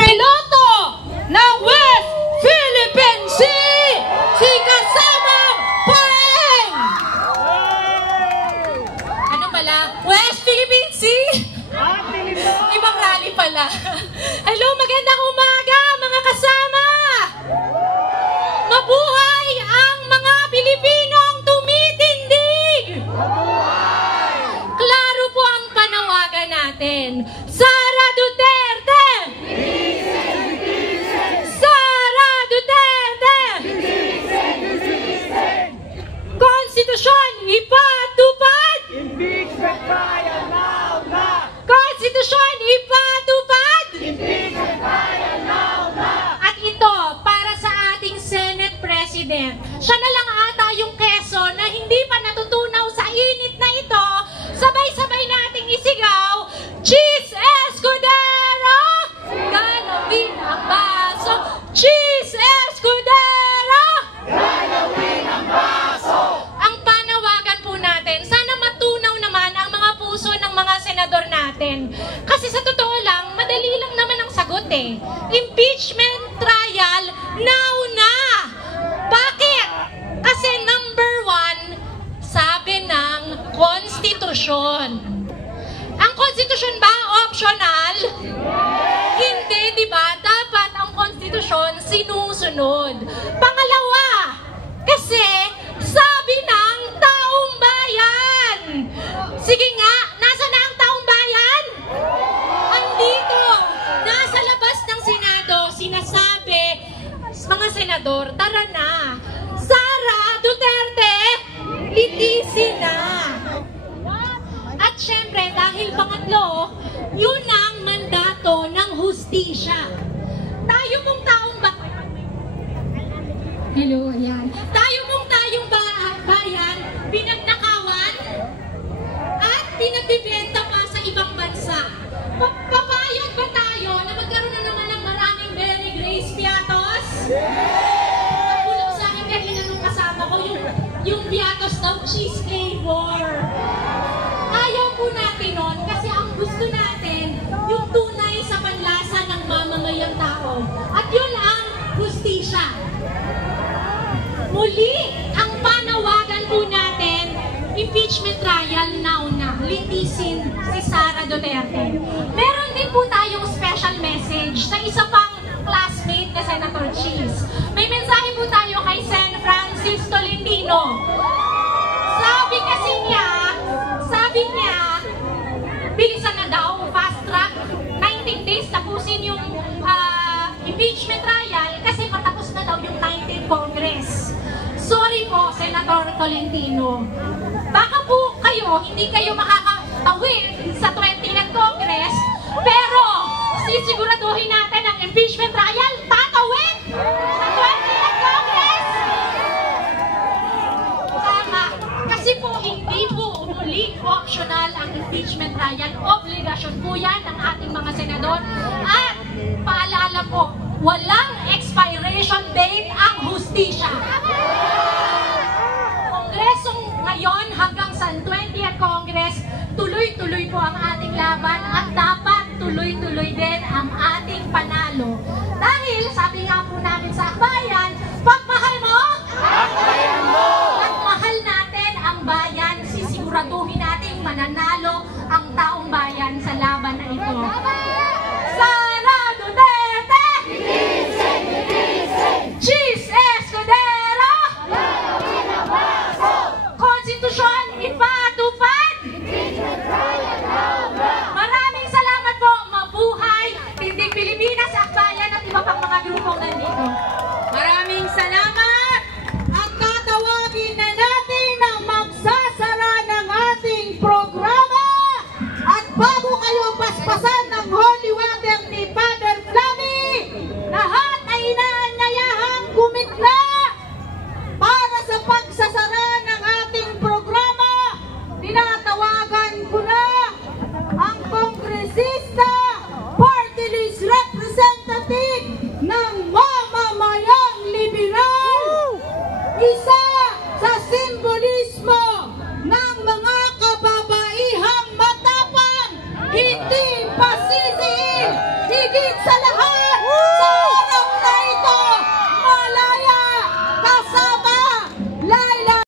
piloto ng West Philippine Sea, si Kasamang Paeng! Ano pala? West Philippine Sea? Ibang rally pala. Hello, magandang umaga mga kasama! Mabuhay ang mga Pilipinong tumitindig! Klaro po ang panawagan natin. Sara Duterte! Sara Duterte! Konstitusyon ipatupad! Impeachment trial now na! Konstitusyon ipatupad! Impeachment trial now na! At ito, para sa ating Senate President. Siya na lang ata yung keso na hindi pa natutunaw sa init na ito. Sabay-sabay nating isigaw, Cheese Escudero! Galawin ang baso! Cheese Escudero! Galawin ang baso! Ang panawagan po natin, sana matunaw naman ang mga puso ng mga senador natin. Kasi sa totoo lang, madali lang naman ang sagot eh. Impeachment trial now na! Bakit? Kasi number 1, sabi ng konstitusyon. Ang konstitusyon ba optional? Hindi, di ba? Dapat ang konstitusyon sinusunod. Pangalawa, kasi sabi ng taong bayan. Sige nga, nasa na ang taong bayan? Andito, nasa labas ng Senado, sinasabi, mga senador, tara na. Sara Duterte, litisin na. At syempre, dahil pangatlo, yun ang mandato ng hustisya. Tayo pong taong Hello, ayan. Tayo pong bayan, pinagnakawan at pinagbibenta pa sa ibang bansa. Papayag ba tayo na magkaroon na naman ng maraming Mary Grace Piatos? Nakulong sa akin kanina nung kasama ko yung Piatos daw cheese flavor. Ayaw po natin nun kasi ang gusto natin yung tunay sa panlasa ng mamamayang tao. At yun ang hustisya. Muli, ang panawagan po natin, impeachment trial now na, litisin si Sara Duterte. Meron din po tayong special message sa isa pang classmate na Senator Cheese. May mensahe po tayo kay Sen. Francis Tolentino. Sabi niya, bilisan na daw, fast track, 19 days tapusin yung impeachment trial kasi matapos na daw yung 19th Congress. Sorry po, Senator Tolentino. Baka po hindi kayo makakatawid sa 20th Congress, pero sisiguraduhin natin ang impeachment trial, tatawid sa 20th Congress! Tama. Kasi po, hindi po muli optional ang impeachment trial. Obligasyon po yan ng ating mga senador. At paalala po, walang expiration date ang hustisya. Kongresong ngayon hanggang sa 20th Congress, tuloy-tuloy po ang ating laban at dapat tuloy-tuloy din ang ating panalo. Dahil sabi nga po namin sa akbayan, pagmahal mo, Akbayan mo! at mahal natin ang bayan, sisiguraduhin natin mananalo ang taong bayan sa laban na ito. Sara Duterte! Cheese Escudero! Konstitusyon ipatupad! Maraming salamat po! Mabuhay! Tindig Pilipinas, Akbayan at iba pang mga grupong nandito.